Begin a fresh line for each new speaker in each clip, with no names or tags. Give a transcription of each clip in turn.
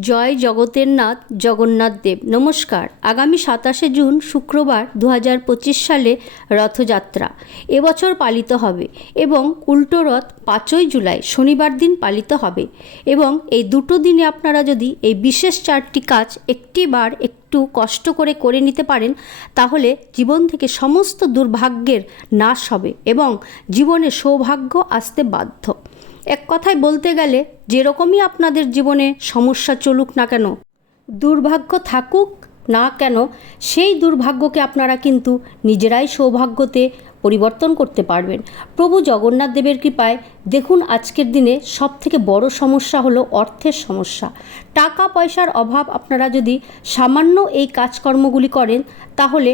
জয় জগতের নাথ জগন্নাথ দেব। নমস্কার। আগামী সাতাশে জুন শুক্রবার দু হাজার পঁচিশ সালে রথযাত্রা। এবছর পালিত হবে এবং উল্টো রথ পাঁচই জুলাই শনিবার দিন পালিত হবে এবং এই দুটো দিনে আপনারা যদি এই বিশেষ চারটি কাজ একটি বার একটু কষ্ট করে করে নিতে পারেন, তাহলে জীবন থেকে সমস্ত দুর্ভাগ্যের নাশ হবে এবং জীবনে সৌভাগ্য আসতে বাধ্য। এক কথায় বলতে গেলে যেরকমই আপনাদের জীবনে সমস্যা চলুক না কেন, দুর্ভাগ্য থাকুক না কেন, সেই দুর্ভাগ্যকে আপনারা কিন্তু নিজেরাই সৌভাগ্যতে পরিবর্তন করতে পারবেন। প্রভু জগন্নাথ দেবের কৃপায় দেখুন আজকের দিনে সব থেকে বড় সমস্যা হলো অর্থের সমস্যা। টাকা পয়সার অভাব আপনারা যদি সামান্য এই কাজকর্মগুলি করেন, তাহলে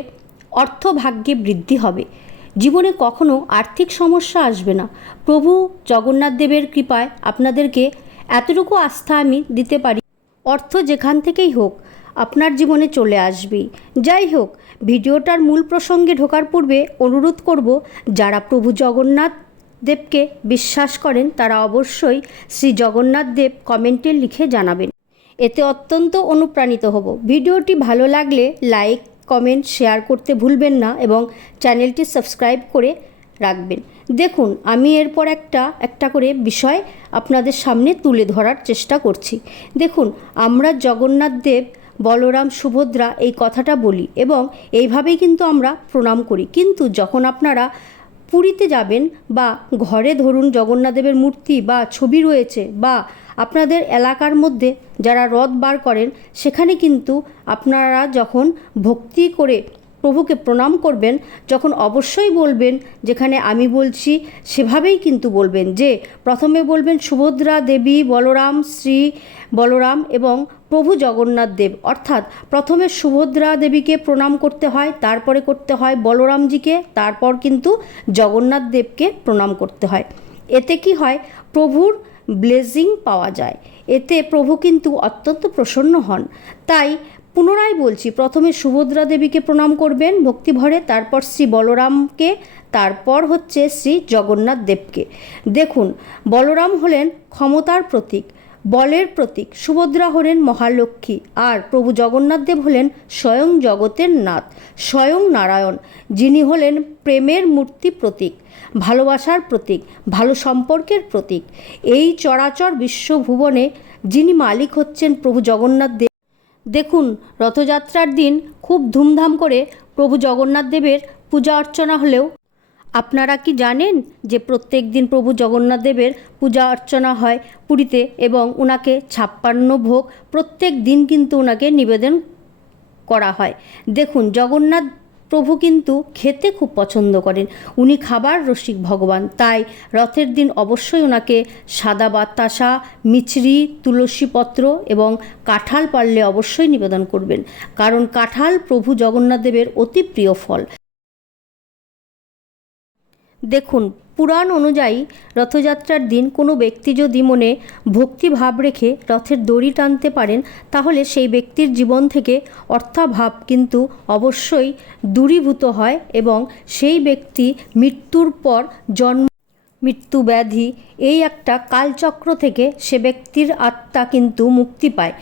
অর্থভাগ্যে বৃদ্ধি হবে। জীবনে কখনো আর্থিক সমস্যা আসবে না। প্রভু জগন্নাথ দেবের কৃপায় আপনাদেরকে এতটুকু আস্থা আমি দিতে পারি। অর্থ যেখান থেকেই হোক, আপনার জীবনে চলে আসবেই। যাই হোক, ভিডিওটার মূল প্রসঙ্গে ঢোকার পূর্বে অনুরোধ করব, যারা প্রভু জগন্নাথ দেবকে বিশ্বাস করেন, তারা অবশ্যই শ্রী জগন্নাথ দেব কমেন্টে লিখে জানাবেন। এতে অত্যন্ত অনুপ্রাণিত হব। ভিডিওটি ভালো লাগলে লাইক কমেন্ট, শেয়ার করতে ভুলবেন না এবং চ্যানেলটি সাবস্ক্রাইব করে রাখবেন। দেখুন, আমি এরপর একটা একটা করে বিষয় আপনাদের সামনে তুলে ধরার চেষ্টা করছি। দেখুন, আমরা জগন্নাথ দেব, বলরাম, সুভদ্রা এই কথাটা বলি এবং এইভাবেই কিন্তু আমরা প্রণাম করি। কিন্তু যখন আপনারা পুরীতে যাবেন বা ঘরে ধরুন জগন্নাথদেবের মূর্তি বা ছবি রয়েছে বা আপনাদের এলাকার মধ্যে যারা রথ বার করেন, সেখানে কিন্তু আপনারা যখন ভক্তি করে প্রভুকে প্রণাম করবেন, যখন অবশ্যই বলবেন, যেখানে আমি বলছি, সেভাবেই কিন্তু বলবেন। যে, প্রথমে বলবেন, সুভদ্রা দেবী বলরাম, শ্রী বলরাম এবং প্রভু জগন্নাথ দেব। অর্থাৎ, প্রথমে সুভদ্রা দেবীকে প্রণাম করতে হয়, তারপরে করতে হয় বলরামজিকে, তারপর কিন্তু জগন্নাথ দেবকে প্রণাম করতে হয়। এতে কি হয়? প্রভুর ব্লেজিং পাওয়া যায়। এতে প্রভু কিন্তু অত্যন্ত প্রসন্ন হন। তাই পুনরায় বলছি, প্রথমে সুভদ্রা দেবীকে প্রণাম করবেন ভক্তিভরে তারপর শ্রী বলরামকে, তারপর হচ্ছে শ্রী জগন্নাথ দেবকে। দেখুন, বলরাম হলেন ক্ষমতার প্রতীক, বলের প্রতীক, সুভদ্রা হলেন মহালক্ষ্মী, আর প্রভু জগন্নাথ দেব হলেন স্বয়ং জগতের নাথ, স্বয়ং নারায়ণ, যিনি হলেন প্রেমের মূর্তি প্রতীক, ভালোবাসার প্রতীক, ভালো সম্পর্কের প্রতীক। এই চরাচর বিশ্বভুবনে যিনি মালিক হচ্ছেন প্রভু জগন্নাথ দেব দেখুন, রথযাত্রার দিন খুব ধুমধাম করে প্রভু জগন্নাথ দেবের পূজা অর্চনা হলেও, আপনারা কি জানেন যে প্রত্যেক দিন প্রভু জগন্নাথ দেবের পূজা অর্চনা হয় পুরীতে এবং ওনাকে ছাপ্পান্ন ভোগ প্রত্যেক দিন কিন্তু ওনাকে নিবেদন করা হয়? দেখুন, জগন্নাথ প্রভু কিন্তু খেতে খুব পছন্দ করেন। উনি খাবার রসিক ভগবান। তাই রথের দিন অবশ্যই ওনাকে সাদা বাতাসা, মিছরি, তুলসীপত্র এবং কাঁঠাল পারলে অবশ্যই নিবেদন করবেন। কারণ কাঁঠাল প্রভু জগন্নাথদেবের অতি প্রিয় ফল। দেখুন, পুরাণ অনুযায়ী রথযাত্রার দিন কোনো ব্যক্তি যদি মনে ভক্তিভাব রেখে রথের দড়ি টানতে পারেন, তাহলে সেই ব্যক্তির জীবন থেকে অর্থাভাব কিন্তু অবশ্যই দূরীভূত হয় এবং সেই ব্যক্তি মৃত্যুর পর জন্ম, মৃত্যু ব্যাধি, এই একটা কালচক্র থেকে সে ব্যক্তির আত্মা কিন্তু মুক্তি পায়।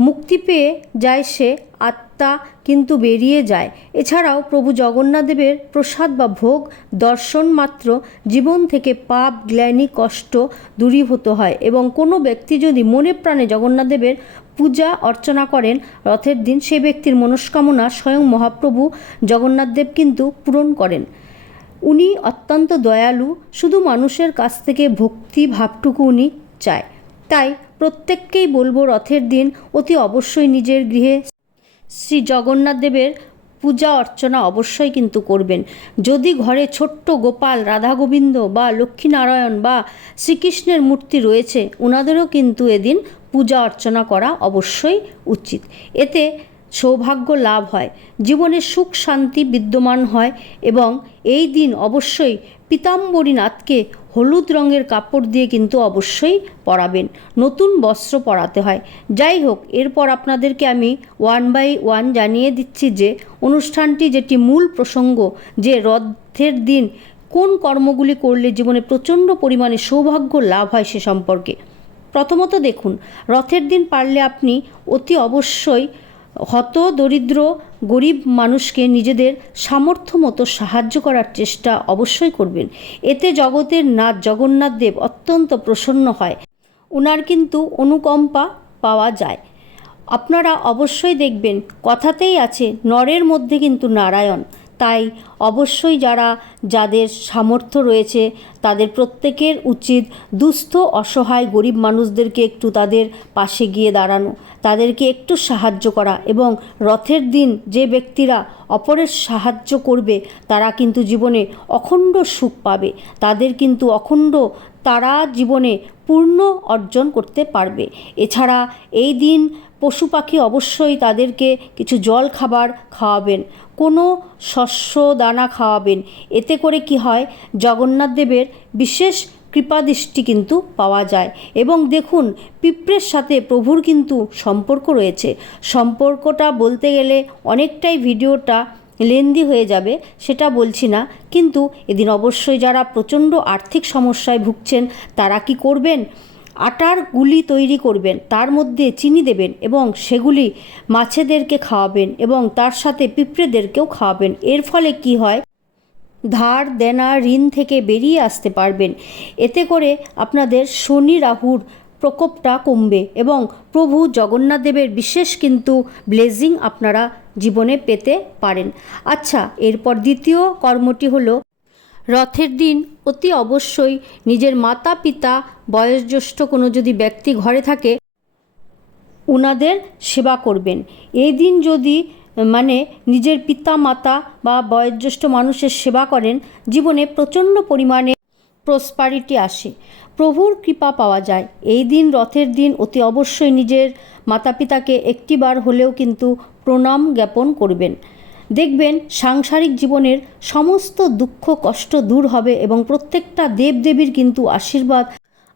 মুক্তি পেয়ে যায় সে, আত্মা কিন্তু বেরিয়ে যায়। এছাড়াও প্রভু জগন্নাথদেবের প্রসাদ বা ভোগ, দর্শন মাত্র জীবন থেকে পাপ, গ্লানি, কষ্ট দূরীভূত হয় এবং কোনো ব্যক্তি যদি মনে প্রাণে জগন্নাথদেবের পূজা অর্চনা করেন, রথের দিন সে ব্যক্তির মনস্কামনা স্বয়ং মহাপ্রভু জগন্নাথদেব কিন্তু পূরণ করেন। উনি অত্যন্ত দয়ালু, শুধু মানুষের কাছ থেকে ভক্তি, ভাবটুকু উনি চায়। তাই প্রত্যেককেই বলব রথের দিন অতি অবশ্যই নিজের গৃহে শ্রী জগন্নাথ দেবের পূজা অর্চনা অবশ্যই কিন্তু করবেন। যদি ঘরে ছোট্ট গোপাল, রাধা গোবিন্দ বা লক্ষ্মীনারায়ণ বা শ্রীকৃষ্ণের মূর্তি রয়েছে ওনাদেরও কিন্তু এদিন পূজা অর্চনা করা অবশ্যই উচিত। এতে সৌভাগ্য লাভ হয়, জীবনে সুখ শান্তি বিদ্যমান হয় এবং এই দিন অবশ্যই পীতাম্বরীনাথকে হলুদ রঙের কাপড় দিয়ে কিন্তু অবশ্যই পরাবেন। নতুন বস্ত্র পরাতে হয়। যাই হোক, এরপর আপনাদেরকে আমি ওয়ান বাই ওয়ান জানিয়ে দিচ্ছি যে, অনুষ্ঠানটি যেটি মূল প্রসঙ্গ, যে রথের দিন কোন কর্মগুলি করলে জীবনে প্রচণ্ড পরিমাণে সৌভাগ্য লাভ হয় সে সম্পর্কে। প্রথমত দেখুন, রথের দিন পারলে আপনি অতি অবশ্যই হত, দরিদ্র, গরিব মানুষকে নিজেদের সামর্থ্য মতো সাহায্য করার চেষ্টা অবশ্যই করবেন। এতে জগতের নাথ জগন্নাথ দেব অত্যন্ত প্রসন্ন হয়। ওনার কিন্তু অনুকম্পা পাওয়া যায়। আপনারা অবশ্যই দেখবেন, কথাতেই আছে, নরের মধ্যে কিন্তু নারায়ণ। তাই অবশ্যই যারা, যাদের সামর্থ্য রয়েছে, তাদের প্রত্যেকের উচিত দুস্থ, অসহায়, গরিব মানুষদেরকে একটু তাদের পাশে গিয়ে দাঁড়ানো। তাদেরকে একটু সাহায্য করা এবং রথের দিন যে ব্যক্তিরা অপরের সাহায্য করবে, তারা কিন্তু জীবনে অখণ্ড সুখ পাবে। তাদের কিন্তু অখণ্ড তারা জীবনে পূর্ণ অর্জন করতে পারবে। এছাড়া এই দিন পশু পাখি অবশ্যই তাদেরকে কিছু জল খাবার খাওয়াবেন, কোনো শস্য দানা খাওয়াবেন। এতে করে কি হয়, জগন্নাথ দেবের বিশেষ কৃপাদৃষ্টি কিন্তু পাওয়া যায়। এবং দেখুন, পিঁপড়ের সাথে প্রভুর কিন্তু সম্পর্ক রয়েছে। সম্পর্কটা বলতে গেলে অনেকটাই ভিডিওটা লেন্দি হয়ে যাবে, সেটা বলছি না। কিন্তু এদিন অবশ্যই যারা প্রচণ্ড আর্থিক সমস্যায় ভুগছেন, তারা কি করবেন? আটার গুলি তৈরি করবেন, তার মধ্যে চিনি দেবেন এবং সেগুলি মাছেদেরকে খাওয়াবেন এবং তার সাথে পিঁপড়েদেরকেও খাওয়াবেন। এর ফলে কি হয়? ধার, দেনা, ঋণ থেকে বেরিয়ে আসতে পারবেন। এতে করে আপনাদের শনি রাহুর প্রকোপটা কমবে এবং প্রভু জগন্নাথ দেবের বিশেষ কিন্তু ব্লেজিং আপনারা জীবনে পেতে পারেন। আচ্ছা এরপর দ্বিতীয় কর্মটি হলো, রথের দিন অতি অবশ্যই নিজের মাতা, পিতা, বয়োজ্যেষ্ঠ কোনো যদি ব্যক্তি ঘরে থাকে, উনাদের সেবা করবেন। এই দিন যদি মানে নিজের পিতা মাতা বা বয়োজ্যেষ্ঠ মানুষের সেবা করেন, জীবনে প্রচণ্ড পরিমাণে প্রসপারিটি আসে। প্রভুর কৃপা পাওয়া যায়। এই দিন রথের দিন অতি অবশ্যই নিজের মাতা পিতাকে একটিবার হলেও কিন্তু প্রণাম জ্ঞাপন করবেন। দেখবেন সাংসারিক জীবনের সমস্ত দুঃখ কষ্ট দূর হবে এবং প্রত্যেকটা দেবদেবীর কিন্তু আশীর্বাদ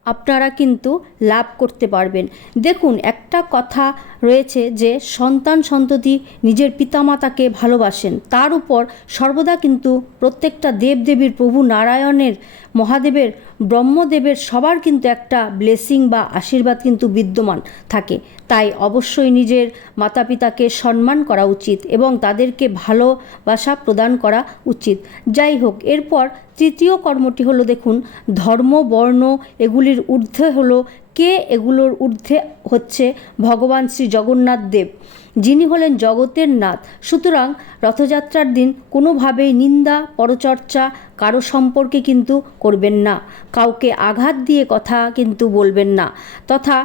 আপনারা কিন্তু লাভ করতে পারবেন। দেখুন, একটা কথা রয়েছে যে, সন্তান সন্ততি নিজের পিতামাতাকে ভালোবাসেন। তার উপর সর্বদা কিন্তু প্রত্যেকটা দেবদেবীর প্রভু নারায়ণের মহাদেবের, ব্রহ্মদেবের সবার কিন্তু একটা ব্লেসিং বা আশীর্বাদ কিন্তু বিদ্যমান থাকে। তাই অবশ্যই নিজের মাতা পিতাকে সম্মান করা উচিত এবং তাদেরকে ভালোবাসা প্রদান করা উচিত। যাই হোক, এরপর তৃতীয় কর্মটি হলো দেখুন, ধর্ম, বর্ণ এগুলির ঊর্ধ্বে হলো কে এগুলোর ঊর্ধ্বে হচ্ছে ভগবান শ্রী জগন্নাথ দেব। যিনি হলেন জগতের নাথ। সুতরাং রথযাত্রার দিন কোনোভাবেই নিন্দা, পরচর্চা কারও সম্পর্কে কিন্তু করবেন না। কাউকে আঘাত দিয়ে কথা কিন্তু বলবেন না। তথা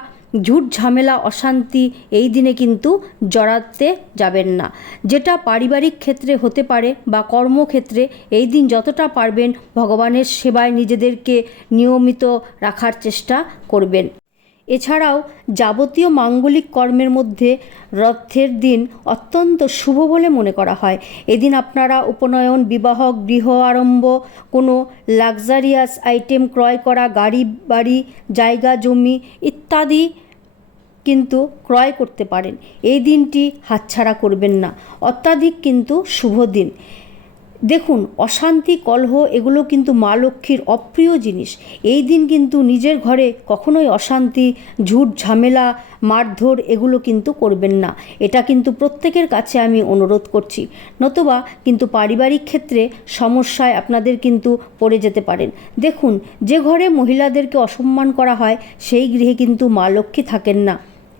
ঝুট ঝামেলা, অশান্তি এই দিনে কিন্তু জড়াতে যাবেন না। যেটা পারিবারিক ক্ষেত্রে হতে পারে বা কর্মক্ষেত্রে এই দিন যতটা পারবেন ভগবানের সেবায় নিজেদেরকে নিয়মিত রাখার চেষ্টা করবেন। এছাড়াও যাবতীয় মাঙ্গলিক কর্মের মধ্যে রথের দিন অত্যন্ত শুভ বলে মনে করা হয়। এদিন আপনারা উপনয়ন, বিবাহ, গৃহ আরম্ভ, কোনো লাক্সারিয়াস আইটেম ক্রয় করা, গাড়ি, বাড়ি, জায়গা, জমি ইত্যাদি কিন্তু ক্রয় করতে পারেন। এই দিনটি হাতছাড়া করবেন না। অত্যাধিক কিন্তু শুভ দিন। দেখুন, অশান্তি, কলহ, এগুলো কিন্তু মা লক্ষ্মীর অপ্রিয় জিনিস। এই দিন কিন্তু নিজের ঘরে কখনোই অশান্তি, ঝুট ঝামেলা, মারধর এগুলো কিন্তু করবেন না। এটা কিন্তু প্রত্যেকের কাছে আমি অনুরোধ করছি। নতুবা কিন্তু পারিবারিক ক্ষেত্রে সমস্যায় আপনাদের কিন্তু পড়ে যেতে পারেন। দেখুন, যে ঘরে মহিলাদেরকে অসম্মান করা হয়, সেই গৃহে কিন্তু মা লক্ষ্মী থাকেন না।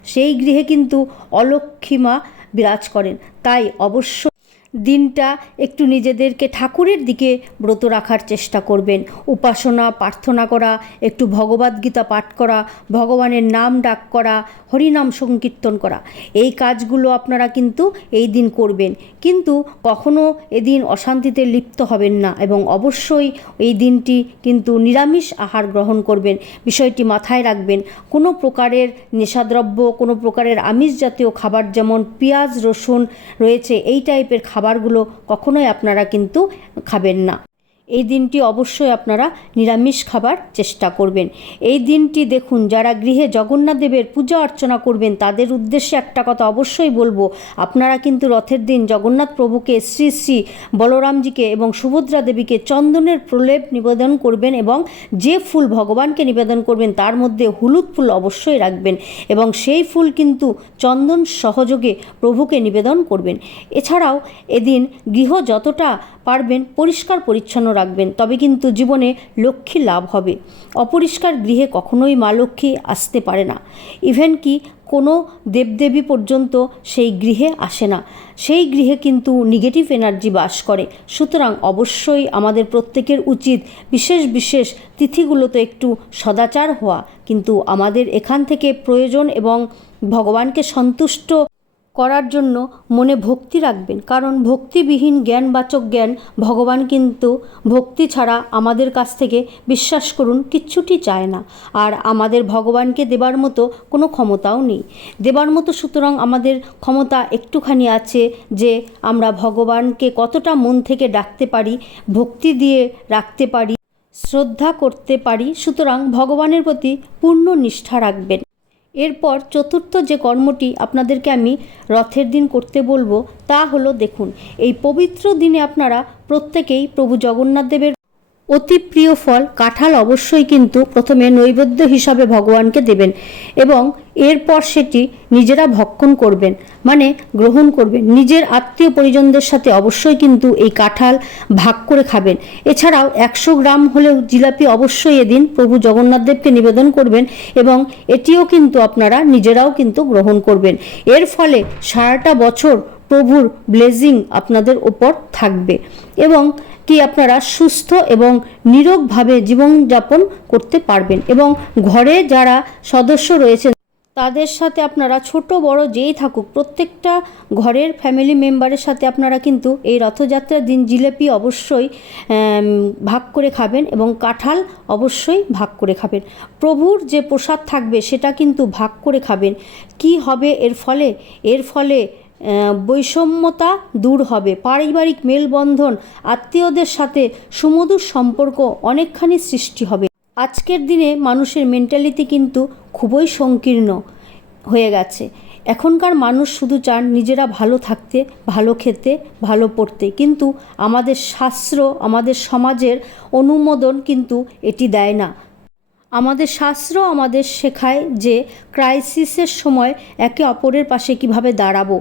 সেই গৃহে কিন্তু অলক্ষ্মী মা বিরাজ করেন। তাই অবশ্য দিনটা একটু নিজেদেরকে ঠাকুরের দিকে ব্রত রাখার চেষ্টা করবেন। উপাসনা, প্রার্থনা করা, একটু ভগবদ্গীতা পাঠ করা, ভগবানের নাম ডাক করা, হরিনাম সংকীর্তন করা। এই কাজগুলো আপনারা কিন্তু এই দিন করবেন। কিন্তু কখনো এদিন অশান্তিতে লিপ্ত হবেন না এবং অবশ্যই এই দিনটি কিন্তু নিরামিষ আহার গ্রহণ করবেন। বিষয়টি মাথায় রাখবেন। কোনো প্রকারের নেশাদ্রব্য, কোনো প্রকারের আমিষ জাতীয় খাবার যেমন পেঁয়াজ, রসুন রয়েছে, এই টাইপের খাবারগুলো কখনোই আপনারা কিন্তু খাবেন না। এই দিনটি অবশ্যই আপনারা নিরামিষ খাবার চেষ্টা করবেন। এই দিনটি দেখুন, যারা গৃহে জগন্নাথ দেবের পূজা অর্চনা করবেন, তাদের উদ্দেশ্যে একটা কথা অবশ্যই বলব। আপনারা কিন্তু রথের দিন জগন্নাথ প্রভুকে, শ্রী শ্রী বলরামজিকে এবং সুভদ্রা দেবীকে চন্দনের প্রলেপ নিবেদন করবেন এবং যে ফুল ভগবানকে নিবেদন করবেন, তার মধ্যে হলুদ ফুল অবশ্যই রাখবেন এবং সেই ফুল কিন্তু চন্দন সহযোগে প্রভুকে নিবেদন করবেন। এছাড়াও এদিন গৃহ যতটা পারবেন পরিষ্কার পরিচ্ছন্ন রাখবেন, তবে কিন্তু জীবনে লক্ষ্মী লাভ হবে। অপরিষ্কার গৃহে কখনোই মা লক্ষ্মী আসতে পারে না। ইভেন কি কোনো দেবদেবী পর্যন্ত সেই গৃহে আসে না। সেই গৃহে কিন্তু নেগেটিভ এনার্জি বাস করে। সুতরাং অবশ্যই আমাদের প্রত্যেকের উচিত বিশেষ বিশেষ তিথিগুলোতে একটু সদাচার হওয়া। কিন্তু আমাদের এখান থেকে প্রয়োজন এবং ভগবানকে সন্তুষ্ট করার জন্য মনে ভক্তি রাখবেন। কারণ ভক্তিবিহীন জ্ঞানবাচক জ্ঞান ভগবান কিন্তু ভক্তি ছাড়া আমাদের কাছ থেকে বিশ্বাস করুন কিচ্ছুটি চায় না। আর আমাদের ভগবানকে দেবার মতো কোনো ক্ষমতাও নেই। দেবার মতো সুতরাং আমাদের ক্ষমতা একটুখানি আছে যে আমরা ভগবানকে কতটা মন থেকে ডাকতে পারি, ভক্তি দিয়ে রাখতে পারি, শ্রদ্ধা করতে পারি। সুতরাং ভগবানের প্রতি পূর্ণ নিষ্ঠা রাখবেন। এরপর চতুর্থ যে কর্মটি আপনাদেরকে আমি রথের দিন করতে বলব তা হলো দেখুন, এই পবিত্র দিনে আপনারা প্রত্যেকেই প্রভু জগন্নাথ দেবের অতি প্রিয় ফল কাঁঠাল অবশ্যই কিন্তু প্রথমে নৈবেদ্য হিসাবে ভগবানকে দেবেন এবং এরপর সেটি নিজেরা ভক্ষণ করবেন মানে গ্রহণ করবেন। নিজের আত্মীয় পরিজনদের সাথে অবশ্যই কিন্তু এই কাঁঠাল ভাগ করে খাবেন। এছাড়াও একশো গ্রাম হলেও জিলাপি অবশ্যই এদিন প্রভু জগন্নাথদেবকে নিবেদন করবেন এবং এটিও কিন্তু আপনারা নিজেরাও কিন্তু গ্রহণ করবেন। এর ফলে সারাটা বছর প্রভুর ব্লেজিং আপনাদের ওপর থাকবে এবং কি আপনারা সুস্থ এবং নিরোগভাবে জীবনযাপন করতে পারবেন এবং ঘরে যারা সদস্য রয়েছেন, তাদের সাথে আপনারা ছোট, বড় যেই থাকুক, প্রত্যেকটা ঘরের ফ্যামিলি মেম্বারের সাথে আপনারা কিন্তু এই রথযাত্রার দিন জিলেপি অবশ্যই ভাগ করে খাবেন এবং কাঁঠাল অবশ্যই ভাগ করে খাবেন। প্রভুর যে প্রসাদ থাকবে, সেটা কিন্তু ভাগ করে খাবেন। কি হবে এর ফলে? এর ফলে বৈষম্যতা দূর হবে। পারিবারিক মেলবন্ধন, আত্মীয়দের সাথে সুমধুর সম্পর্ক অনেকখানি সৃষ্টি হবে। আজকের দিনে মানুষের মেন্টালিটি কিন্তু খুবই সংকীর্ণ হয়ে গেছে। এখনকার মানুষ শুধু চান নিজেরা ভালো থাকতে, ভালো খেতে, ভালো পড়তে। কিন্তু আমাদের শাস্ত্র, আমাদের সমাজের অনুমোদন কিন্তু এটি দেয় না। আমাদের শাস্ত্র আমাদের শেখায় যে ক্রাইসিসের সময় একে অপরের পাশে কীভাবে দাঁড়াবো।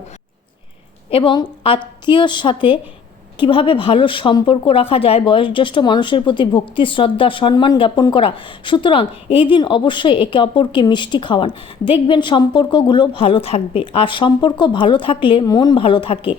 এবং আত্মীয়র সাথে কীভাবে ভালো সম্পর্ক রাখা যায়, বয়োজ্যেষ্ঠ মানুষের প্রতি ভক্তি, শ্রদ্ধা, সম্মান জ্ঞাপন করা। সুতরাং এই দিন অবশ্যই একে অপরকে মিষ্টি খাওয়ান। দেখবেন সম্পর্কগুলো ভালো থাকবে। আর সম্পর্ক ভালো থাকলে মন ভালো থাকে।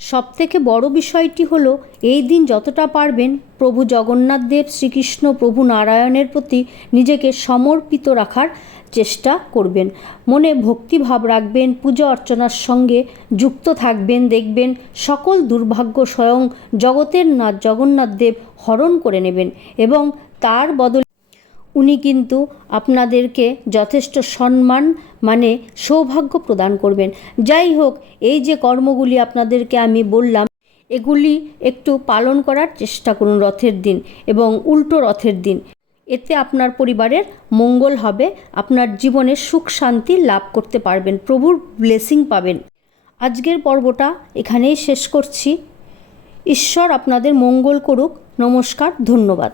সবথেকে বড় বিষয়টি হলো, এই দিন যতটা পারবেন প্রভু জগন্নাথ দেব শ্রীকৃষ্ণ প্রভু নারায়ণের প্রতি নিজেকে সমর্পিত রাখার চেষ্টা করবেন। মনে ভক্তিভাব রাখবেন, পূজা অর্চনার সঙ্গে যুক্ত থাকবেন, দেখবেন সকল দুর্ভাগ্য স্বয়ং জগতের নাথ জগন্নাথ দেব হরণ করে নেবেন এবং তার বদলে উনি কিন্তু আপনাদেরকে যথেষ্ট সম্মান মানে সৌভাগ্য প্রদান করবেন। যাই হোক, এই যে কর্মগুলি আপনাদেরকে আমি বললাম, এগুলি একটু পালন করার চেষ্টা করুন রথের দিন এবং উল্টো রথের দিন। এতে আপনার পরিবারের মঙ্গল হবে, আপনার জীবনে সুখ শান্তি লাভ করতে পারবেন, প্রভুর ব্লেসিং পাবেন। আজকের পর্বটা এখানেই শেষ করছি। ঈশ্বর আপনাদের মঙ্গল করুক। নমস্কার, ধন্যবাদ।